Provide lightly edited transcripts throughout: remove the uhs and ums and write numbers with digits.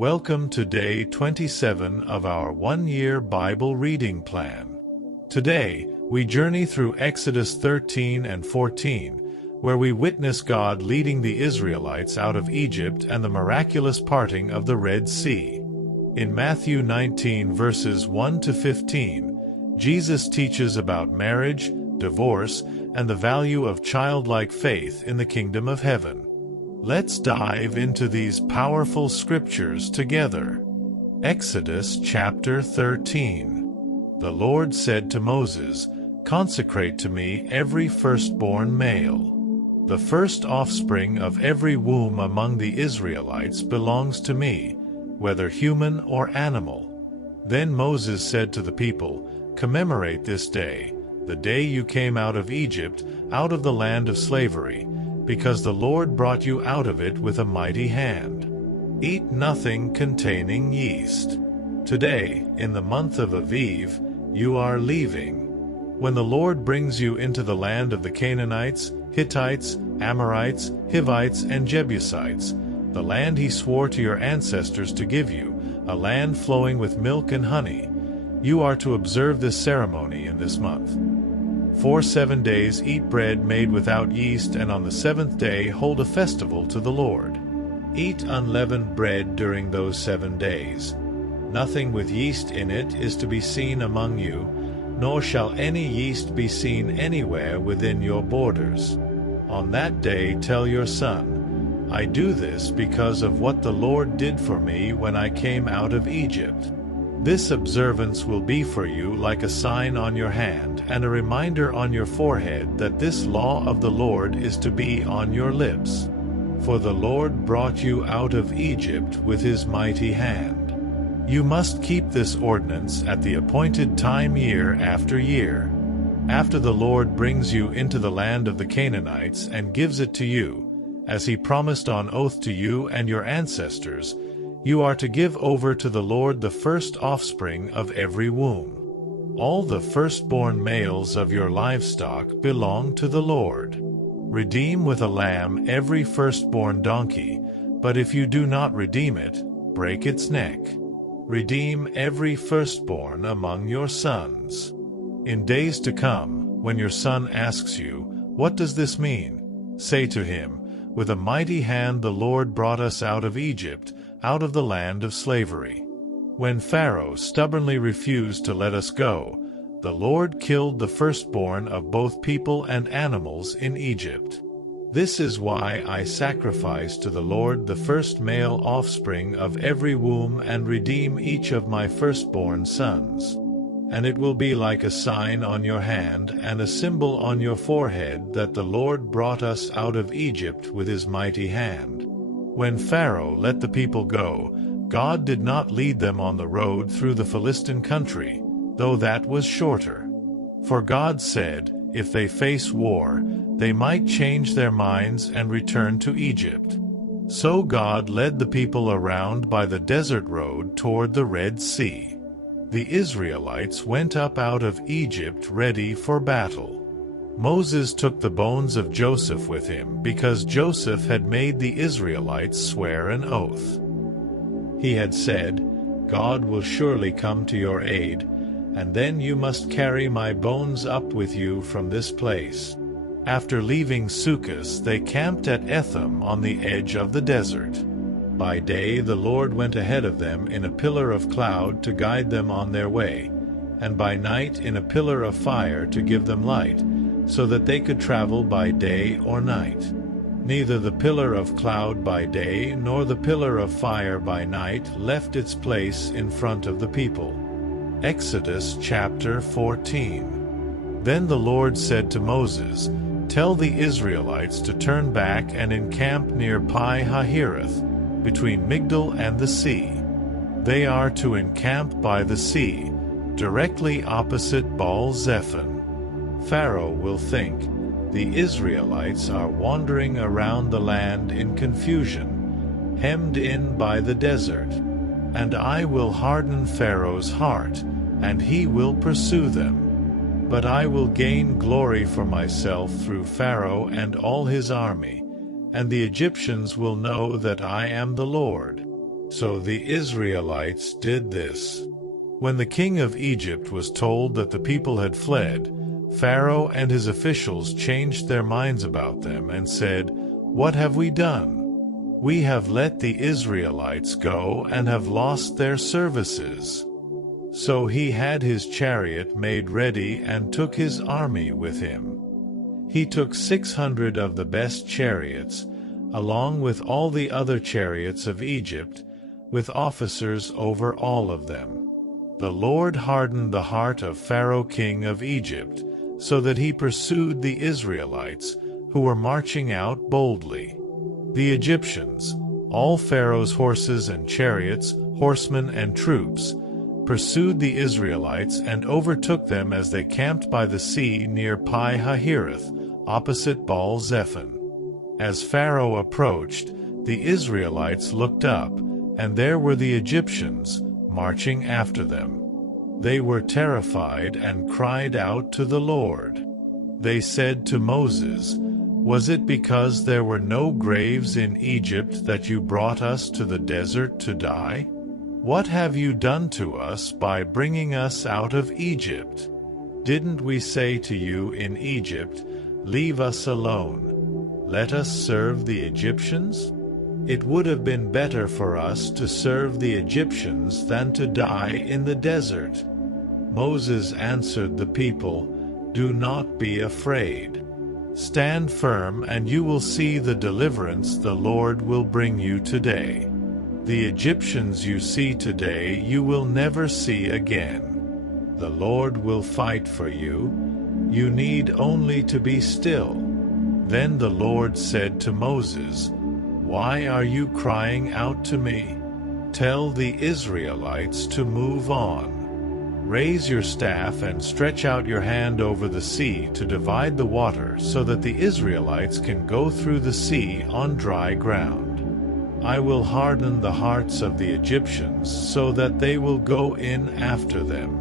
Welcome to day 27 of our one-year Bible reading plan. Today, we journey through Exodus 13 and 14, where we witness God leading the Israelites out of Egypt and the miraculous parting of the Red Sea. In Matthew 19 verses 1 to 15, Jesus teaches about marriage, divorce, and the value of childlike faith in the kingdom of heaven. Let's dive into these powerful scriptures together. Exodus chapter 13. The Lord said to Moses, "Consecrate to me every firstborn male. The first offspring of every womb among the Israelites belongs to me, whether human or animal." Then Moses said to the people, "Commemorate this day, the day you came out of Egypt, out of the land of slavery, because the Lord brought you out of it with a mighty hand. Eat nothing containing yeast. Today, in the month of Aviv, you are leaving. When the Lord brings you into the land of the Canaanites, Hittites, Amorites, Hivites, and Jebusites, the land he swore to your ancestors to give you, a land flowing with milk and honey, you are to observe this ceremony in this month. For 7 days eat bread made without yeast, and on the seventh day hold a festival to the Lord. Eat unleavened bread during those 7 days. Nothing with yeast in it is to be seen among you, nor shall any yeast be seen anywhere within your borders. On that day tell your son, 'I do this because of what the Lord did for me when I came out of Egypt.' This observance will be for you like a sign on your hand and a reminder on your forehead that this law of the Lord is to be on your lips. For the Lord brought you out of Egypt with his mighty hand. You must keep this ordinance at the appointed time year after year. After the Lord brings you into the land of the Canaanites and gives it to you, as he promised on oath to you and your ancestors, you are to give over to the Lord the first offspring of every womb. All the firstborn males of your livestock belong to the Lord. Redeem with a lamb every firstborn donkey, but if you do not redeem it, break its neck. Redeem every firstborn among your sons. In days to come, when your son asks you, 'What does this mean?' say to him, 'With a mighty hand the Lord brought us out of Egypt, out of the land of slavery. When Pharaoh stubbornly refused to let us go, the Lord killed the firstborn of both people and animals in Egypt. This is why I sacrifice to the Lord the first male offspring of every womb and redeem each of my firstborn sons. And it will be like a sign on your hand and a symbol on your forehead that the Lord brought us out of Egypt with his mighty hand." When Pharaoh let the people go, God did not lead them on the road through the Philistine country, though that was shorter. For God said, if they face war, they might change their minds and return to Egypt. So God led the people around by the desert road toward the Red Sea. The Israelites went up out of Egypt ready for battle. Moses took the bones of Joseph with him because Joseph had made the Israelites swear an oath. He had said, "God will surely come to your aid, and then you must carry my bones up with you from this place." After leaving Sukkot, they camped at Etham on the edge of the desert. By day the Lord went ahead of them in a pillar of cloud to guide them on their way, and by night in a pillar of fire to give them light, so that they could travel by day or night. Neither the pillar of cloud by day nor the pillar of fire by night left its place in front of the people. Exodus chapter 14. Then the Lord said to Moses, "Tell the Israelites to turn back and encamp near Pi-hahiroth, between Migdol and the sea. They are to encamp by the sea, directly opposite Baal-zephon. Pharaoh will think, 'The Israelites are wandering around the land in confusion, hemmed in by the desert.' And I will harden Pharaoh's heart, and he will pursue them. But I will gain glory for myself through Pharaoh and all his army, and the Egyptians will know that I am the Lord." So the Israelites did this. When the king of Egypt was told that the people had fled, Pharaoh and his officials changed their minds about them and said, "What have we done? We have let the Israelites go and have lost their services." So he had his chariot made ready and took his army with him. He took 600 of the best chariots, along with all the other chariots of Egypt, with officers over all of them. The Lord hardened the heart of Pharaoh king of Egypt, so that he pursued the Israelites, who were marching out boldly. The Egyptians, all Pharaoh's horses and chariots, horsemen and troops, pursued the Israelites and overtook them as they camped by the sea near Pi-Hahiroth, opposite Baal-Zephon. As Pharaoh approached, the Israelites looked up, and there were the Egyptians, marching after them. They were terrified and cried out to the Lord. They said to Moses, "Was it because there were no graves in Egypt that you brought us to the desert to die? What have you done to us by bringing us out of Egypt? Didn't we say to you in Egypt, 'Leave us alone. Let us serve the Egyptians'? It would have been better for us to serve the Egyptians than to die in the desert." Moses answered the people, "Do not be afraid. Stand firm and you will see the deliverance the Lord will bring you today. The Egyptians you see today you will never see again. The Lord will fight for you. You need only to be still." Then the Lord said to Moses, "Why are you crying out to me? Tell the Israelites to move on. Raise your staff and stretch out your hand over the sea to divide the water so that the Israelites can go through the sea on dry ground. I will harden the hearts of the Egyptians so that they will go in after them.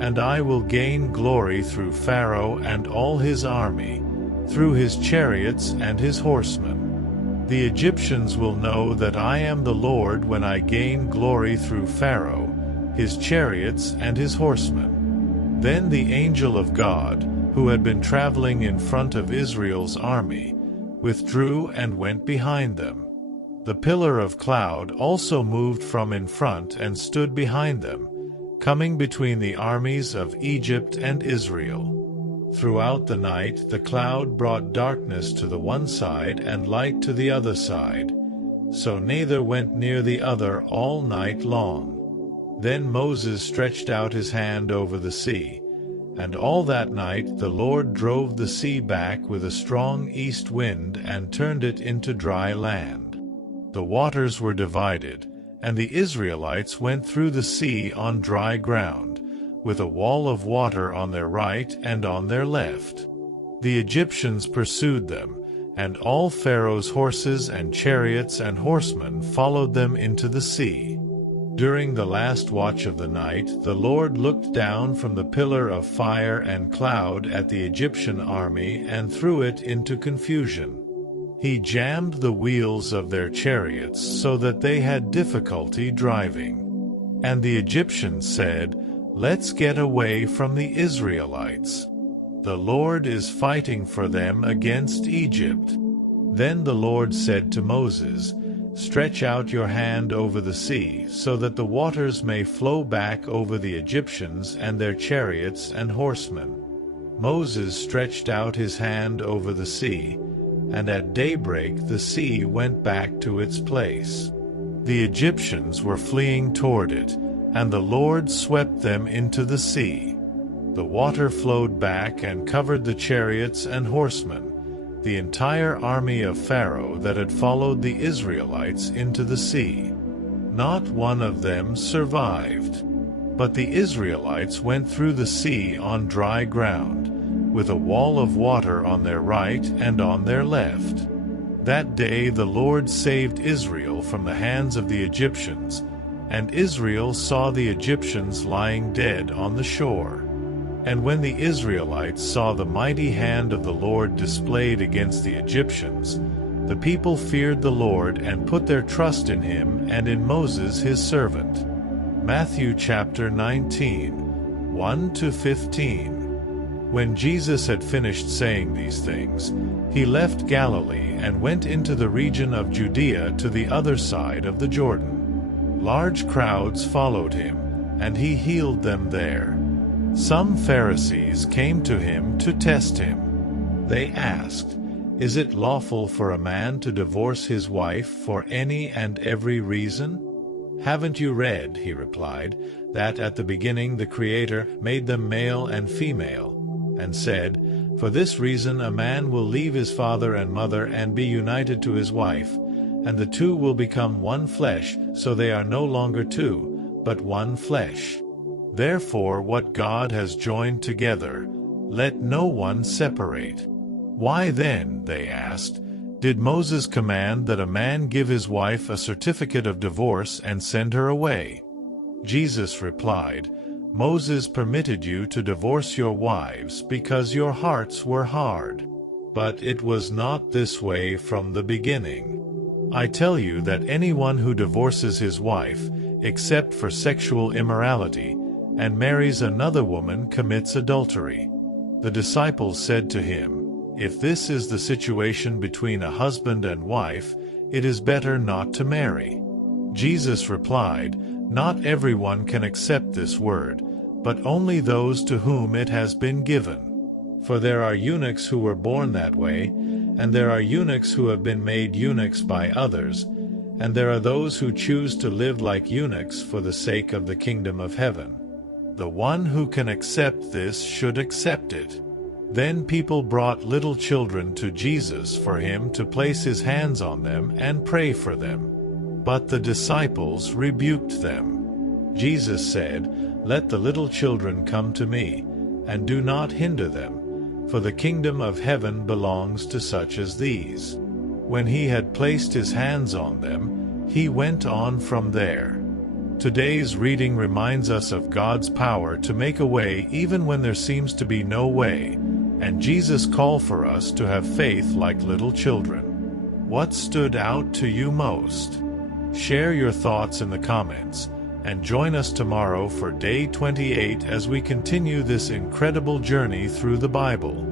And I will gain glory through Pharaoh and all his army, through his chariots and his horsemen. The Egyptians will know that I am the Lord when I gain glory through Pharaoh, his chariots and his horsemen." Then the angel of God, who had been traveling in front of Israel's army, withdrew and went behind them. The pillar of cloud also moved from in front and stood behind them, coming between the armies of Egypt and Israel. Throughout the night the cloud brought darkness to the one side and light to the other side, so neither went near the other all night long. Then Moses stretched out his hand over the sea, and all that night the Lord drove the sea back with a strong east wind and turned it into dry land. The waters were divided, and the Israelites went through the sea on dry ground, with a wall of water on their right and on their left. The Egyptians pursued them, and all Pharaoh's horses and chariots and horsemen followed them into the sea. During the last watch of the night, the Lord looked down from the pillar of fire and cloud at the Egyptian army and threw it into confusion. He jammed the wheels of their chariots so that they had difficulty driving. And the Egyptians said, "Let's get away from the Israelites. The Lord is fighting for them against Egypt." Then the Lord said to Moses, "Stretch out your hand over the sea, so that the waters may flow back over the Egyptians and their chariots and horsemen." Moses stretched out his hand over the sea, and at daybreak the sea went back to its place. The Egyptians were fleeing toward it, and the Lord swept them into the sea. The water flowed back and covered the chariots and horsemen, the entire army of Pharaoh that had followed the Israelites into the sea. Not one of them survived. But the Israelites went through the sea on dry ground, with a wall of water on their right and on their left. That day the Lord saved Israel from the hands of the Egyptians, and Israel saw the Egyptians lying dead on the shore. And when the Israelites saw the mighty hand of the Lord displayed against the Egyptians, The people feared the Lord and put their trust in him and in Moses his servant. Matthew chapter 19, 1-15. When Jesus had finished saying these things, he left Galilee and went into the region of Judea to the other side of the Jordan. Large crowds followed him, and he healed them there. Some Pharisees came to him to test him. They asked, "Is it lawful for a man to divorce his wife for any and every reason?" "Haven't you read," he replied, "that at the beginning the Creator made them male and female, and said, 'For this reason a man will leave his father and mother and be united to his wife, and the two will become one flesh, so they are no longer two, but one flesh. Therefore what God has joined together, let no one separate.'" "Why then," they asked, "did Moses command that a man give his wife a certificate of divorce and send her away?" Jesus replied, "Moses permitted you to divorce your wives because your hearts were hard. But it was not this way from the beginning. I tell you that anyone who divorces his wife, except for sexual immorality, and marries another woman commits adultery." The disciples said to him, "If this is the situation between a husband and wife, it is better not to marry." Jesus replied, "Not everyone can accept this word, but only those to whom it has been given. For there are eunuchs who were born that way, and there are eunuchs who have been made eunuchs by others, and there are those who choose to live like eunuchs for the sake of the kingdom of heaven. The one who can accept this should accept it." Then people brought little children to Jesus for him to place his hands on them and pray for them. But the disciples rebuked them. Jesus said, "Let the little children come to me, and do not hinder them, for the kingdom of heaven belongs to such as these." When he had placed his hands on them, he went on from there. Today's reading reminds us of God's power to make a way even when there seems to be no way, and Jesus' call for us to have faith like little children. What stood out to you most? Share your thoughts in the comments, and join us tomorrow for day 28 as we continue this incredible journey through the Bible.